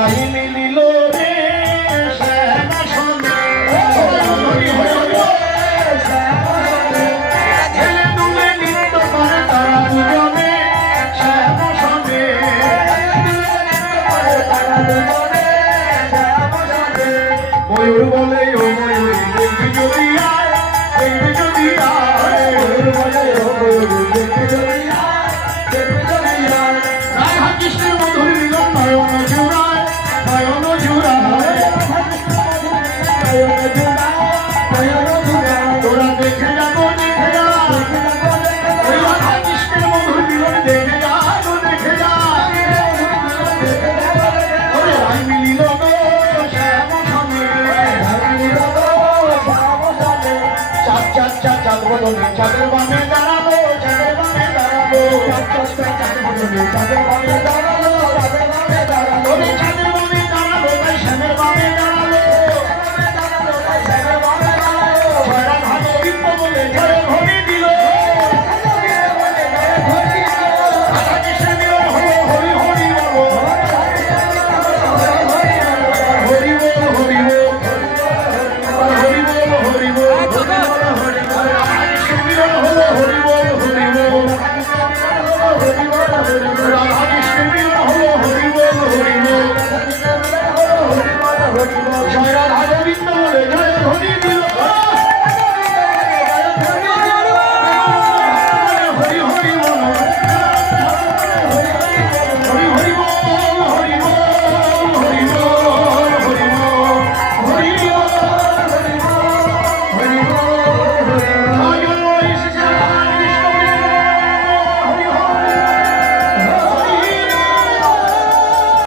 রাই মিলিল রে শ্যামা সনে ছেলে তুলে নৃত্য করে তারা দুজনে শ্যামা সনে ময়ূর বলে ও ময়ূর দেখবি যদি আয় দেখবি যদি আয় ময়ূর বলে ও ময়ূর দেখবি যদি আয় দেখবি যদি আয় রাধা কৃষ্ণের মধুর মিলন নয়ন জুড়ায় নয়ন জুড়ায় তোরা দেখে যাবো দেখে যা ওই রাধা কৃষ্ণের মধুর মিলন দেখে যা তো দেখে যা ওরে রাই মিলিল গো শ্যাম সনে চাঁদ চাঁদ চাঁদ চাঁদ বদলে চাঁদের বামে দাঁড়াবো চাঁদের বামে দাঁড়াবো চাঁদ চাঁদ চাঁদ চাঁদ বদলে চাঁদের বামে দাঁড়াবো